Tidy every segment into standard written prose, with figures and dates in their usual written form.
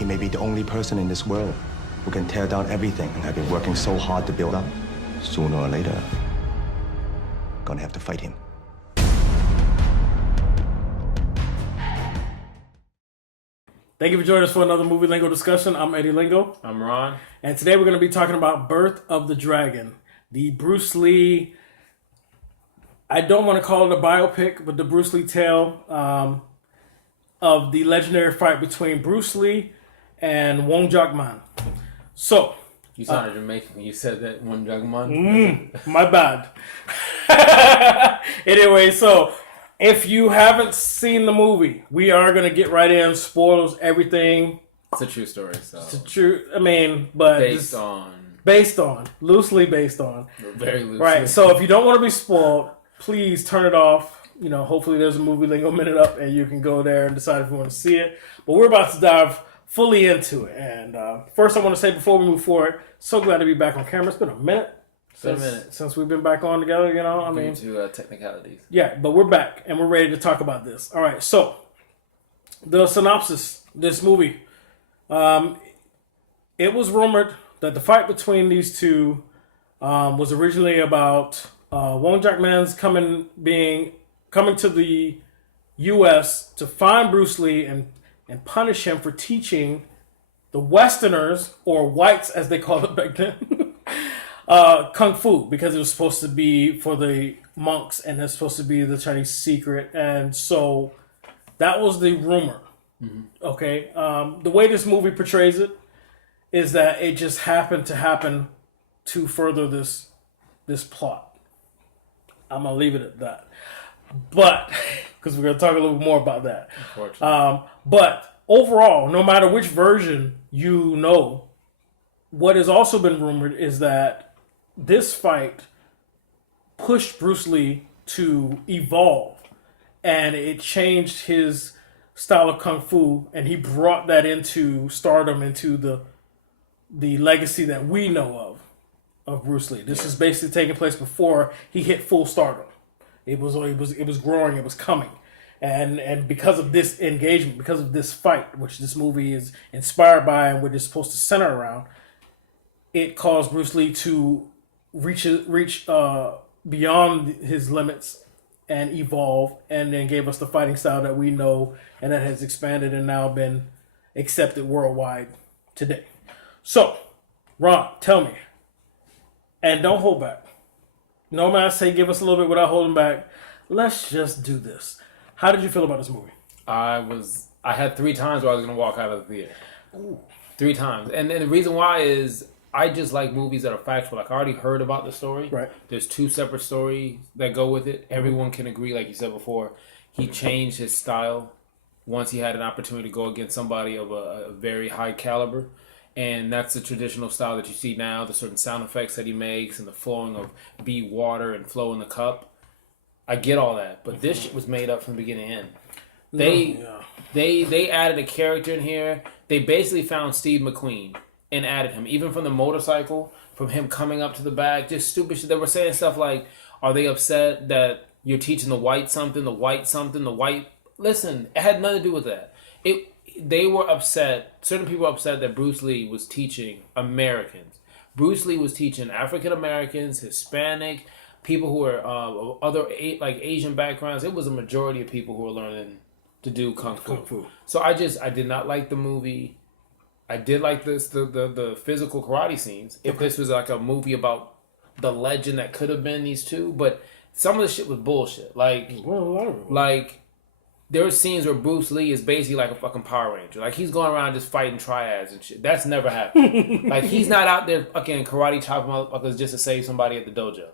He may be the only person in this world who can tear down everything I've been working so hard to build up. Sooner or later, gonna have to fight him. Thank you for joining us for another Movie Lingo discussion. I'm Eddie Lingo. I'm Ron. And today we're going to be talking about Birth of the Dragon. The Bruce Lee, I don't want to call it a biopic, but the Bruce Lee tale of the legendary fight between Bruce Lee and Wong Jack-man. So, you sounded Jamaican when you said that, Wong Jack-man. My bad. Anyway, so if you haven't seen the movie, we are going to get right in. Spoilers, everything. It's a true story, so. It's a true, I mean, but... Based on. Loosely based on. Very loosely. Right, so if you don't want to be spoiled, please turn it off. You know, hopefully there's a Movie Lingo minute up and you can go there and decide if you want to see it. But we're about to dive fully into it. And first I want to say before we move forward, so glad to be back on camera. It's been a minute. Since we've been back on together, you know, I mean... Due to technicalities. Yeah, but we're back, and we're ready to talk about this. All right, so, the synopsis, this movie. It was rumored that the fight between these two was originally about Wong Jack-man's coming to the U.S. to find Bruce Lee and punish him for teaching the Westerners, or whites as they called it back then, Kung Fu, because it was supposed to be for the monks and it's supposed to be the Chinese secret. And so that was the rumor. Mm-hmm. Okay. The way this movie portrays it is that it just happened to happen to further this plot. I'm going to leave it at that. But, because we're going to talk a little more about that. But overall, no matter which version you know, what has also been rumored is that this fight pushed Bruce Lee to evolve, and it changed his style of kung fu, and he brought that into stardom, into the legacy that we know of Bruce Lee. This is basically taking place before he hit full stardom. It was growing, it was coming, and because of this engagement, because of this fight, which this movie is inspired by and what it's supposed to center around, it caused Bruce Lee to reach beyond his limits and evolve, and then gave us the fighting style that we know and that has expanded and now been accepted worldwide today. So, Ron, tell me, and don't hold back. No man, I say give us a little bit without holding back. Let's just do this. How did you feel about this movie? I had 3 times where I was going to walk out of the theater. Ooh. 3 times. And the reason why is I just like movies that are factual. Like, I already heard about the story. Right. There's 2 separate stories that go with it. Everyone can agree, like you said before, he changed his style once he had an opportunity to go against somebody of a very high caliber. And that's the traditional style that you see now, the certain sound effects that he makes and the flowing of be water and flow in the cup. I get all that. But this shit was made up from the beginning to end. They added a character in here. They basically found Steve McQueen and added him, even from the motorcycle, from him coming up to the back, just stupid shit. They were saying stuff like, are they upset that you're teaching the white something, the white something, the white... Listen, it had nothing to do with that. They were upset, certain people were upset that Bruce Lee was teaching Americans. Bruce Lee was teaching African Americans, Hispanic, people who were other like Asian backgrounds. It was a majority of people who were learning to do Kung Fu. So I did not like the movie. I did like the physical karate scenes. If this was like a movie about the legend that could have been these two, but some of the shit was bullshit. Like there were scenes where Bruce Lee is basically like a fucking Power Ranger. Like, he's going around just fighting triads and shit. That's never happened. Like, he's not out there fucking karate chopping motherfuckers just to save somebody at the dojo.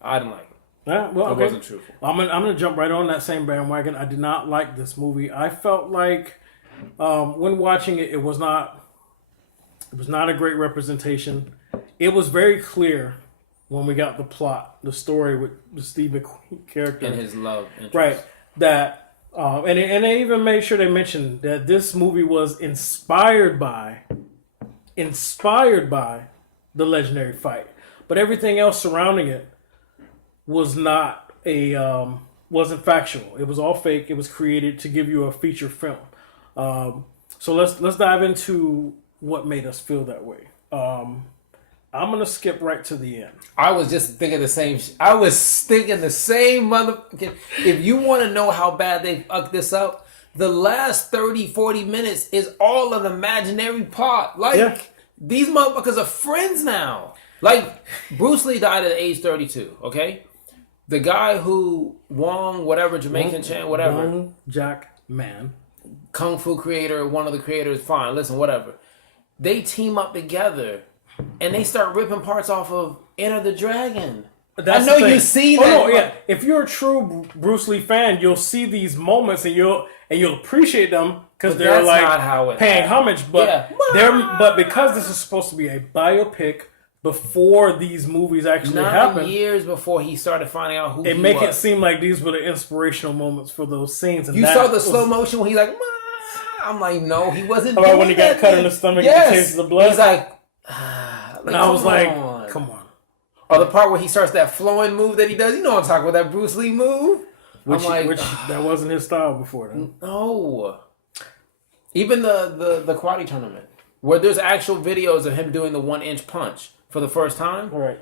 I didn't like it. Yeah, well, it wasn't truthful. I'm gonna jump right on that same bandwagon. I did not like this movie. I felt like when watching it, it was not a great representation. It was very clear when we got the plot, the story with the Steve McQueen character and his love interest. Right. That and they even made sure they mentioned that this movie was inspired by the legendary fight, but everything else surrounding it was not wasn't factual. It was all fake. It was created to give you a feature film. So let's dive into what made us feel that way. I'm gonna skip right to the end. I was just thinking the same. I was thinking the same motherfucking. If you want to know how bad they fucked this up, the last 30, 40 minutes is all an imaginary plot. Like these motherfuckers are friends now. Like Bruce Lee died at age 32. Okay, the guy who Wong, whatever Jamaican chant, whatever, Wong Jack Man, Kung Fu creator, one of the creators. Fine, listen, whatever. They team up together. And they start ripping parts off of Enter the Dragon. That's I know the thing. you see Oh, that. no, yeah. If you're a true Bruce Lee fan, you'll see these moments and you'll appreciate them because they're that's like not how it paying happened. homage. But but because this is supposed to be a biopic before these movies actually 9 happen, years before he started finding out who it he make was. it seem like these were the inspirational moments for those scenes. And You that saw the was, slow motion when he's like, "Ma." I'm like, no, he wasn't. About doing when he got that cut thing. in the stomach Yes. and the taste of the blood. He's like, and I was like, on. come on. Or the part where he starts that flowing move that he does. You know what I'm talking about, that Bruce Lee move? Which I'm like, that wasn't his style before then. no. Even the karate tournament, where there's actual videos of him doing the 1-inch punch for the first time. All right.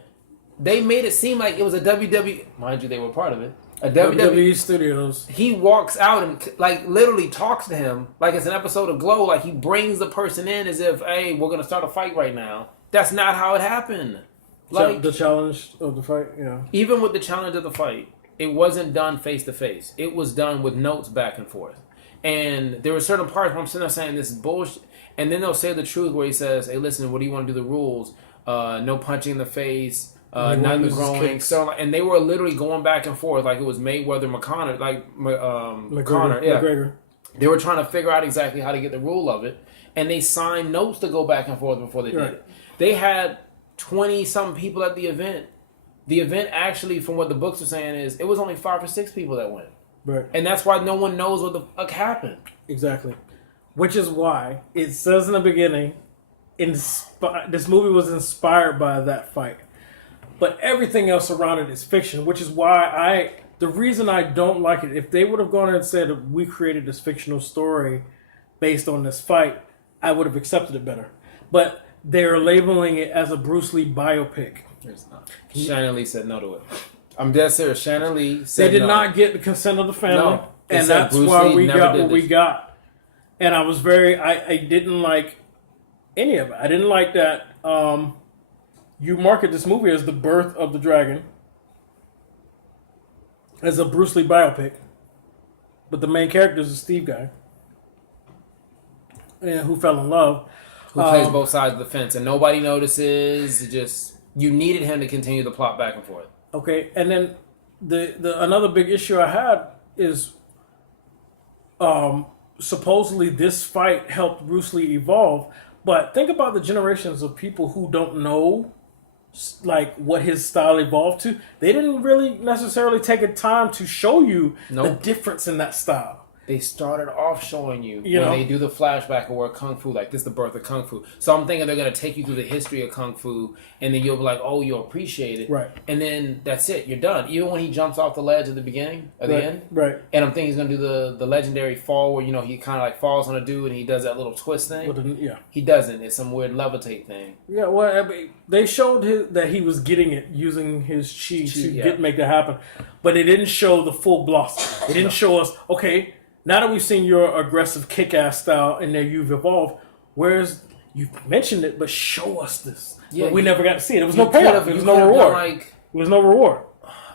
They made it seem like it was a WWE. Mind you, they were part of it. A WWE Studios. He walks out and like literally talks to him like it's an episode of Glow. Like he brings the person in as if, hey, we're gonna start a fight right now. That's not how it happened. Like The challenge of the fight, yeah. even with the challenge of the fight, it wasn't done face to face. It was done with notes back and forth. And there were certain parts where I'm sitting there saying this is bullshit. And then they'll say the truth where he says, hey, listen, what do you want to do the rules? No punching in the face, not in the groin. So, and they were literally going back and forth like it was Mayweather McConnor, like McConnor. Yeah. McGregor. They were trying to figure out exactly how to get the rule of it. And they signed notes to go back and forth before they did it. They had 20-something people at the event. The event actually, from what the books are saying, is it was only 5 or 6 people that went. Right. And that's why no one knows what the fuck happened. Exactly. Which is why it says in the beginning, this movie was inspired by that fight. But everything else around it is fiction, which is why the reason I don't like it, if they would have gone and said we created this fictional story based on this fight, I would have accepted it better. But they're labeling it as a Bruce Lee biopic. It's not. Shannon Lee said no to it. I'm dead serious. Shannon Lee said they did no. not get the consent of the family, No. and said that's Bruce why Lee we never got did what we this. got. And I was I didn't like any of it. I didn't like that you market this movie as the birth of the dragon, as a Bruce Lee biopic, but the main character is a Steve guy, and who fell in love. Who plays both sides of the fence, and nobody notices. Just you needed him to continue the plot back and forth. Okay, and then the another big issue I had is supposedly this fight helped Bruce Lee evolve, but think about the generations of people who don't know like what his style evolved to. They didn't really necessarily take a time to show you the difference in that style. They started off showing you You when know? they do the flashback of where Kung Fu, like this is the birth of Kung Fu. So I'm thinking they're going to take you through the history of Kung Fu, and then you'll be like, oh, you'll appreciate it. Right. And then that's it. You're done. Even when he jumps off the ledge at the beginning, at the end. Right. And I'm thinking he's going to do the legendary fall where, he kind of like falls on a dude and he does that little twist thing. Yeah. He doesn't. It's some weird levitate thing. Yeah, well, I mean, they showed that he was getting it using his chi to make that happen, but it didn't show the full blossom. It didn't show us, okay, now that we've seen your aggressive kick-ass style and that you've evolved, where's you've mentioned it, but show us this. Yeah, but we never got to see it. There was no payoff. There was no reward. There was no reward.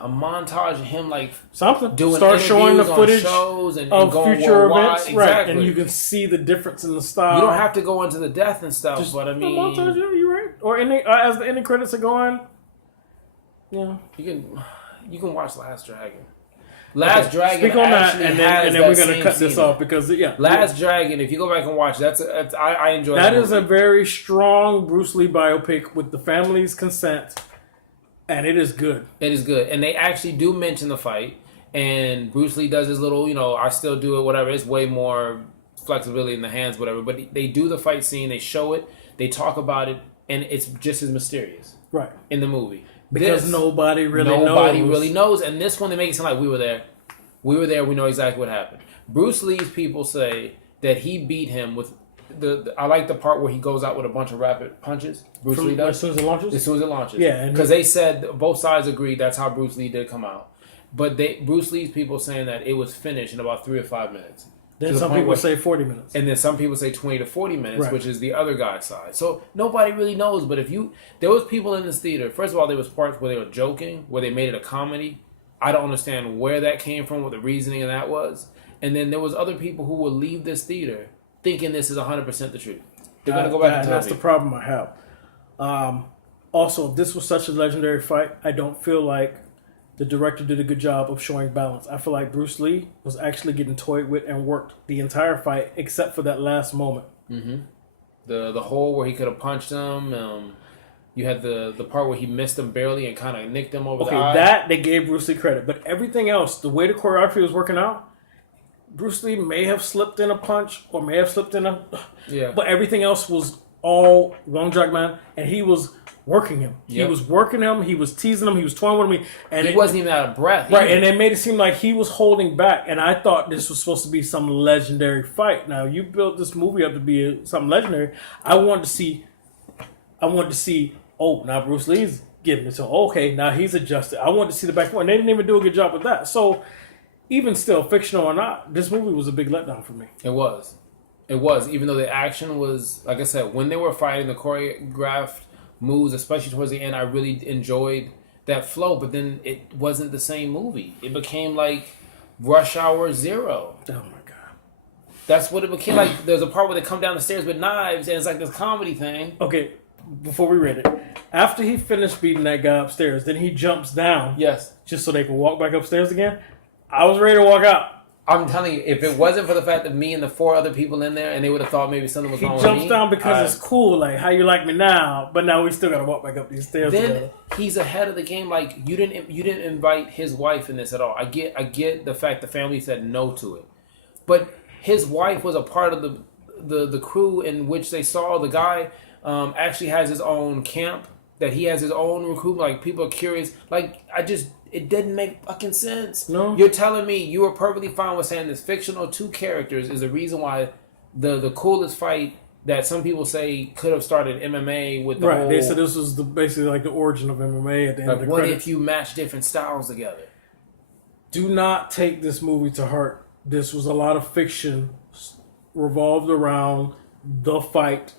A montage of him something doing start showing the interviews on footage shows and of going future worldwide. events, right? Exactly. And you can see the difference in the style. You don't have to go into the death and stuff, Just but I a mean, montage, yeah, you're right. Or as the ending credits are going, yeah, you can watch Last Dragon. Last Dragon. Speak on that, and then we're gonna cut this off because Last Dragon. If you go back and watch, I enjoy that. That Is a very strong Bruce Lee biopic with the family's consent, and it is good. It is good, and they actually do mention the fight, and Bruce Lee does his little, I still do it, whatever. It's way more flexibility in the hands, whatever. But they do the fight scene, they show it, they talk about it, and it's just as mysterious, right, in the movie. Because nobody really knows. And this one, they make it sound like we were there. We were there. We know exactly what happened. Bruce Lee's people say that he beat him with I like the part where he goes out with a bunch of rapid punches. Bruce Lee does as soon as it launches. As soon as it launches, Yeah, because they said both sides agreed that's how Bruce Lee did come out. But Bruce Lee's people saying that it was finished in about 3 or 5 minutes. Then some people say 40 minutes. And then some people say 20 to 40 minutes, right. which is the other guy's side. So nobody really knows. But there was people in this theater. First of all, there was parts where they were joking, where they made it a comedy. I don't understand where that came from, what the reasoning of that was. And then there was other people who would leave this theater thinking this is 100% the truth. They're going to go back and tell that's the problem I have. Also, this was such a legendary fight. I don't feel like the director did a good job of showing balance. I feel like Bruce Lee was actually getting toyed with and worked the entire fight except for that last moment. Mm-hmm. The hole where he could have punched him. You had the part where he missed him barely and kind of nicked him over the eye. That they gave Bruce Lee credit. But everything else, the way the choreography was working out, Bruce Lee may have slipped in a punch or may have slipped in a... Yeah. But everything else was all Wong Jack-man, and he was working him. Yep. He was working him. He was teasing him. He was toying with him. And he wasn't even out of breath. Right, and they made it seem like he was holding back. And I thought this was supposed to be some legendary fight. Now, you built this movie up to be something legendary. I wanted to see, oh, now Bruce Lee's getting it. So, okay, now he's adjusted. I wanted to see the back and they didn't even do a good job with that. So, even still, fictional or not, this movie was a big letdown for me. It was. Even though the action was, like I said, when they were fighting the choreographed moves, especially towards the end, I really enjoyed that flow. But then it wasn't the same movie. It became like Rush Hour 0. Oh my god, that's what it became like. There's a part where they come down the stairs with knives, and it's like this comedy thing. Okay, before we read it, after he finished beating that guy upstairs, then he jumps down. Yes, just so they can walk back upstairs again. I was ready to walk out. I'm telling you, if it wasn't for the fact that me and the 4 other people in there, and they would have thought maybe something was wrong with me. He jumps down because it's cool, like, how you like me now, but now we still got to walk back up these stairs then together. He's ahead of the game. Like, you didn't invite his wife in this at all. I get the fact the family said no to it. But his wife was a part of the crew in which they saw the guy actually has his own camp, that he has his own recruit. Like, people are curious. Like, it didn't make fucking sense. No. You're telling me you were perfectly fine with saying this fictional 2 characters is the reason why the coolest fight that some people say could have started MMA with the whole... They said this was basically like the origin of MMA at the end of the what credits. if you match different styles together? Do not take this movie to heart. This was a lot of fiction revolved around the fight,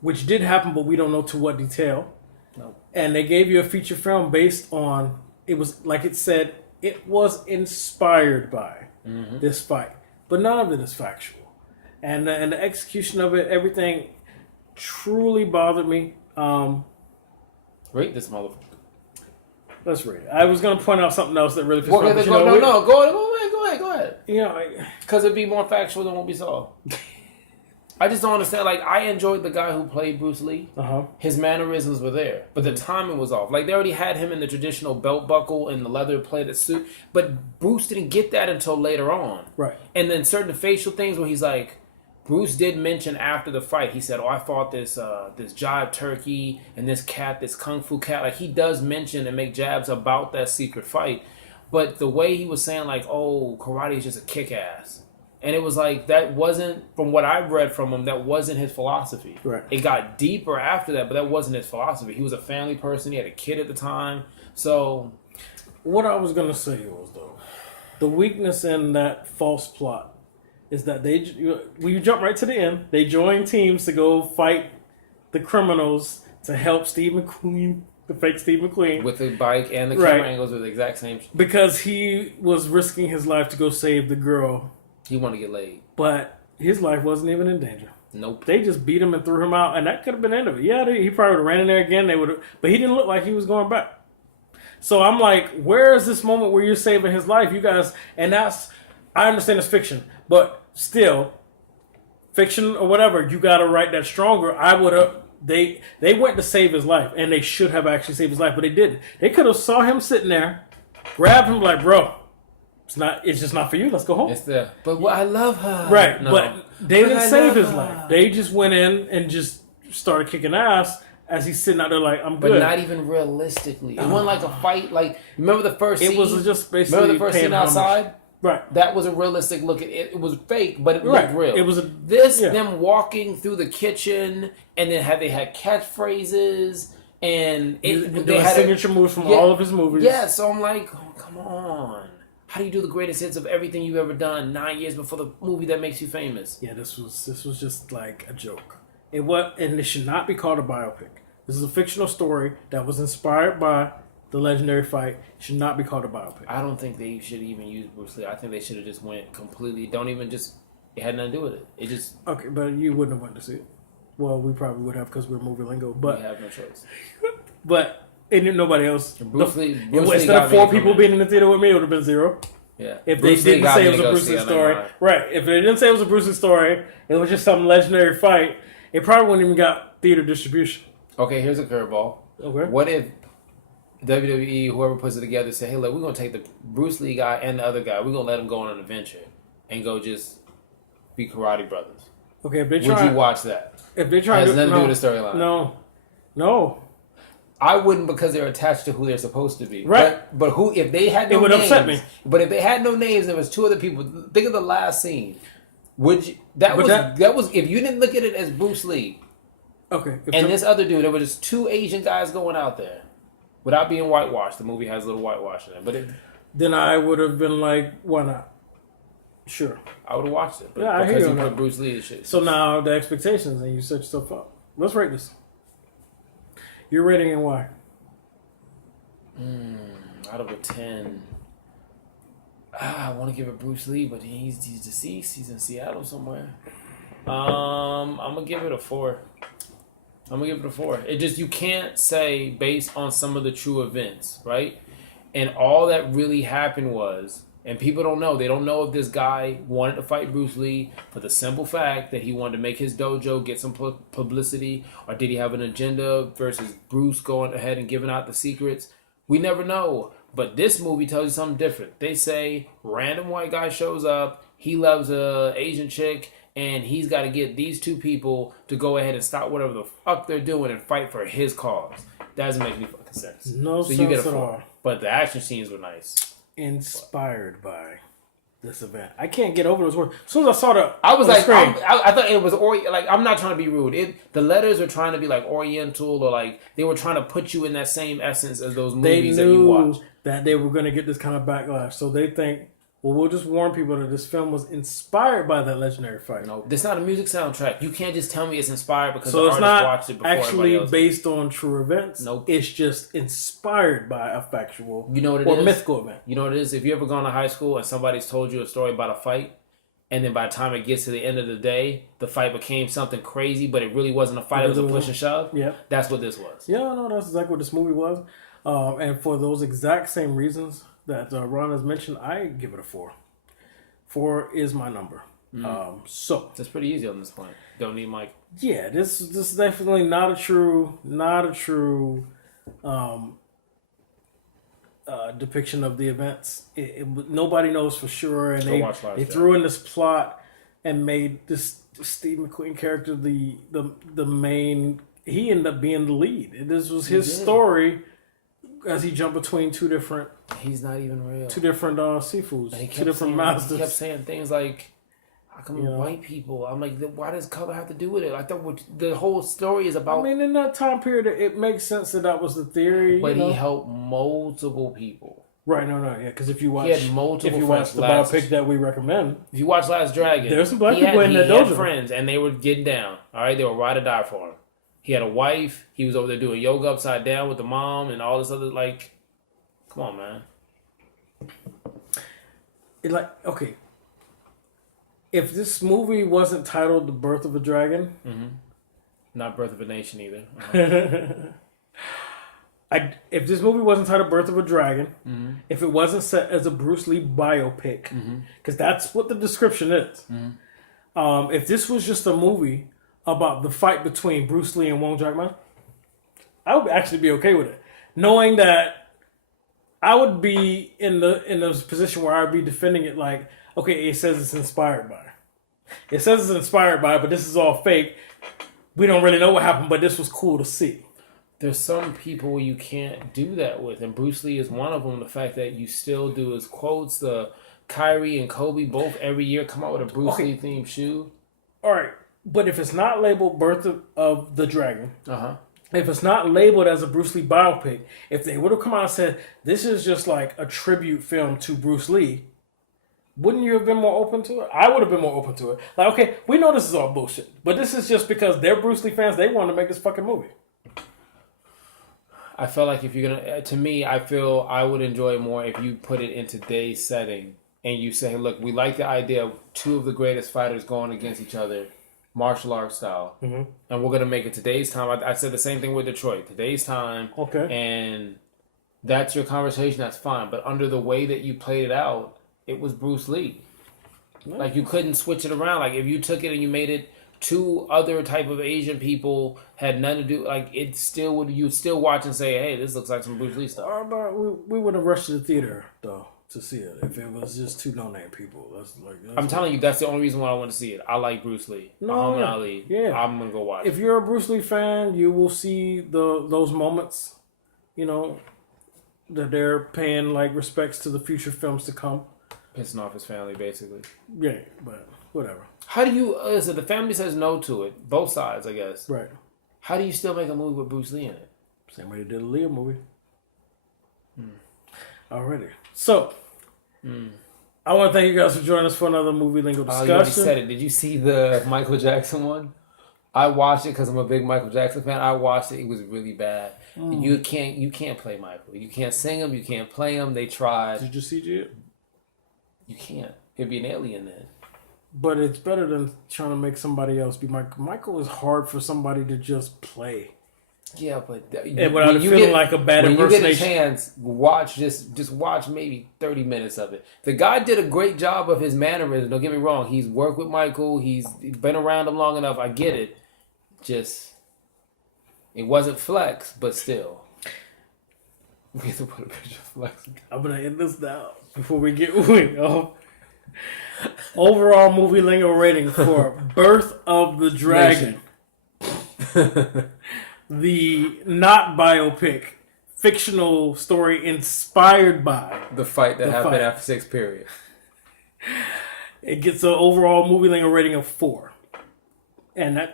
which did happen, but we don't know to what detail. No. And they gave you a feature film based on... It was, like it said, it was inspired by this fight. But none of it is factual. And the execution of it, everything truly bothered me. Rate this motherfucker. Let's rate it. I was going to point out something else that really pissed me off. Go ahead. You know, because it'd be more factual than what we saw. I just don't understand. Like, I enjoyed the guy who played Bruce Lee. His mannerisms were there, but the timing was off. Like, they already had him in the traditional belt buckle and the leather plated suit, but Bruce didn't get that until later on. Right. And then certain facial things where he's like, Bruce did mention after the fight, he said, "Oh, I fought this jive turkey and this cat, this kung fu cat." Like, he does mention and make jabs about that secret fight, but the way he was saying, like, "Oh, karate is just a kick ass." And it was like, that wasn't, from what I've read from him, that wasn't his philosophy. Right. It got deeper after that, but that wasn't his philosophy. He was a family person. He had a kid at the time. So... What I was going to say was, though, the weakness in that false plot is that you jump right to the end. They join teams to go fight the criminals to help Steve McQueen, the fake Steve McQueen. With the bike and the camera angles were the exact same. Because he was risking his life to go save the girl. He wanted to get laid. But his life wasn't even in danger. Nope. They just beat him and threw him out, and that could have been the end of it. Yeah, he probably would have ran in there again. But he didn't look like he was going back. So I'm like, where is this moment where you're saving his life? You guys, and that's, I understand it's fiction, but still, fiction or whatever, you got to write that stronger. I would have, they went to save his life, and they should have actually saved his life, but they didn't. They could have saw him sitting there, grabbed him like, bro, it's just not for you. Let's go home. It's there. But I love her. Right. No. But they didn't save his life. They just went in and just started kicking ass as he's sitting out there like, I'm good. But not even realistically. It wasn't like a fight. Like, remember the first scene? It was just basically remember the first scene outside? Right. That was a realistic look at it. It was fake, but it looked real. It was them walking through the kitchen, and then they had catchphrases, and they had signature moves from all of his movies. Yeah, so I'm like, oh, come on. How do you do the greatest hits of everything you've ever done 9 years before the movie that makes you famous? Yeah, this was just like a joke. And it should not be called a biopic. This is a fictional story that was inspired by the legendary fight. It should not be called a biopic. I don't think they should even use Bruce Lee. I think they should have just went completely. It had nothing to do with it. It just. Okay, but you wouldn't have went to see it. Well, we probably would have because we're movie lingo. But we have no choice. But. And nobody else. Bruce Lee instead of 4 people being in the theater with me, it would have been 0. Yeah. If they didn't say it was a Bruce Lee story. Right. If they didn't say it was a Bruce Lee story, it was just some legendary fight, it probably wouldn't even got theater distribution. Okay, here's a curveball. Okay. What if WWE, whoever puts it together, say, hey, look, we're going to take the Bruce Lee guy and the other guy, we're going to let them go on an adventure and go just be karate brothers. Okay, if they would you watch that? If they're trying to do nothing to do with the storyline. No. I wouldn't because they're attached to who they're supposed to be. Right. But who if they had no names? It would upset me. But if they had no names and there was 2 other people, think of the last scene. Would you that was if you didn't look at it as Bruce Lee. Okay. And this other dude, there were just 2 Asian guys going out there. Without being whitewashed. The movie has a little whitewash in it. But then I would have been like, why not? Sure. I would have watched it. But yeah, I hear you. Put Bruce Lee and shit. So now the expectations and you set yourself up. Let's rate this. Your rating and why? Out of a 10, I want to give it Bruce Lee, but he's deceased. He's in Seattle somewhere. I'm gonna give it a 4. It just you can't say based on some of the true events, right? And all that really happened was. And people don't know. They don't know if this guy wanted to fight Bruce Lee for the simple fact that he wanted to make his dojo, get some publicity, or did he have an agenda versus Bruce going ahead and giving out the secrets? We never know. But this movie tells you something different. They say random white guy shows up, he loves a Asian chick, and he's got to get these 2 people to go ahead and stop whatever the fuck they're doing and fight for his cause. That doesn't make any fucking sense. No sense you get a 4. At all. But the action scenes were nice. Inspired by this event. I can't get over those words. As soon as I saw I was like, I thought it was like I'm not trying to be rude. The letters were trying to be like Oriental or like they were trying to put you in that same essence as those movies that you watch. That they were going to get this kind of backlash, so they think, well, we'll just warn people that this film was inspired by that legendary fight. No, it's not a music soundtrack. You can't just tell me it's inspired because the artist watched it before everybody else. Actually based on true events. Nope. It's just inspired by a factual or mythical event. You know what it is? If you ever gone to high school and somebody's told you a story about a fight, and then by the time it gets to the end of the day, the fight became something crazy, but it really wasn't a fight. It was a push and shove. Yeah. That's what this was. Yeah, no, that's exactly what this movie was. And for those exact same reasons that Ron has mentioned, I give it a 4. 4 is my number. So that's pretty easy on this point. Don't need Mike. Yeah, this is definitely not a true depiction of the events. Nobody knows for sure, and they threw in this plot and made this Steve McQueen character the main. He ended up being the lead. This was his story as he jumped between 2 different. He's not even real. 2 different seafoods. 2 different masters. He kept saying things like, "How come white people?" I'm like, why does color have to do with it? I thought the whole story is about. I mean, in that time period, it makes sense that was the theory. But he helped multiple people. Right? No, yeah. Because if you watch, he had multiple. If you watch the biopic that we recommend, if you watch Last Dragon, there's some black people in that dojo. He had friends, and they were getting down. All right, they were ride or die for him. He had a wife. He was over there doing yoga upside down with the mom and all this other like. Come on, man. Okay. If this movie wasn't titled The Birth of a Dragon, not Birth of a Nation either. If this movie wasn't titled Birth of a Dragon, if it wasn't set as a Bruce Lee biopic, because that's what the description is. If this was just a movie about the fight between Bruce Lee and Wong Jack-man, I would actually be okay with it, knowing that I would be in the position where I would be defending it like, okay, it says it's inspired by. It says it's inspired by, but this is all fake. We don't really know what happened, but this was cool to see. There's some people you can't do that with, and Bruce Lee is one of them. The fact that you still do his quotes, the Kyrie and Kobe both every year come out with a Bruce Lee themed shoe. All right, but if it's not labeled Birth of the Dragon, Uh-huh. if it's not labeled as a Bruce Lee biopic, if they would have come out and said this is just like a tribute film to Bruce Lee, wouldn't you have been more open to it? I would have been more open to it. Like, okay, we know this is all bullshit, but this is just because they're Bruce Lee fans. They want to make this fucking movie. I felt like if you're gonna, to me, I feel I would enjoy it more if you put it in today's setting and you say, look, we like the idea of two of the greatest fighters going against each other, martial arts style, and we're gonna make it today's time. I said the same thing with Detroit, today's time, Okay, and that's your conversation. That's fine, but under the way that you played it out, it was Bruce Lee. Like you couldn't switch it around. Like if you took it and you made it two other type of Asian people had nothing to do. Like it still would. You'd still watch and say, "Hey, this looks like some Bruce Lee stuff." but we would have rushed to the theater though to see it if it was just two no-name people. I'm telling you, that's the only reason why I want to see it. I like Bruce Lee. Muhammad Ali. Yeah, I'm gonna go watch it. If you're a Bruce Lee fan, you will see those moments. You know that they're paying like respects to the future films to come. Pissing off his family, basically. Yeah, but whatever. How do you? Listen, the family says no to it. Both sides, I guess. Right. How do you still make a movie with Bruce Lee in it? Same way they did a Leo movie. Already. So, I want to thank you guys for joining us for another movie lingo discussion. You already said it. Did you see the Michael Jackson one? I watched it because I'm a big Michael Jackson fan. I watched it. It was really bad. You can't play Michael. You can't sing him. You can't play him. They tried. Did you see it? You can't. It'd be an alien then. But it's better than trying to make somebody else be Michael. Michael is hard for somebody to just play. Yeah, but and without feeling like a bad impersonation. When you get a chance, watch just watch maybe 30 minutes of it. The guy did a great job of his mannerisms. Don't get me wrong. He's worked with Michael. He's been around him long enough. I get it. Just it wasn't Flex, but still. We have to put a picture of Flex. I'm gonna end this down before we get way off. Overall movie lingo rating for Birth of the Dragon. The not biopic, fictional story inspired by the fight that happened after 6 period. It gets an overall movie lingo rating of 4. And that's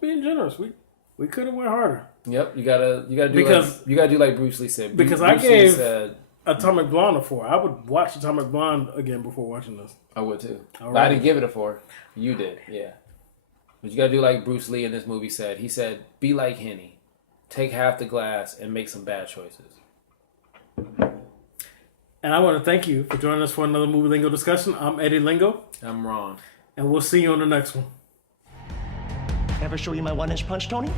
being generous. We could have went harder. Yep, you gotta do like Bruce Lee said. Because Bruce I gave said, Atomic Blonde a 4. I would watch Atomic Blonde again before watching this. I would too. But I didn't give it a 4. You did, yeah. But you gotta do like Bruce Lee in this movie said. He said, be like Henny. Take half the glass and make some bad choices. And I want to thank you for joining us for another movie lingo discussion. I'm Eddie Lingo. I'm Ron. And we'll see you on the next one. Ever show you my 1-inch punch, Tony?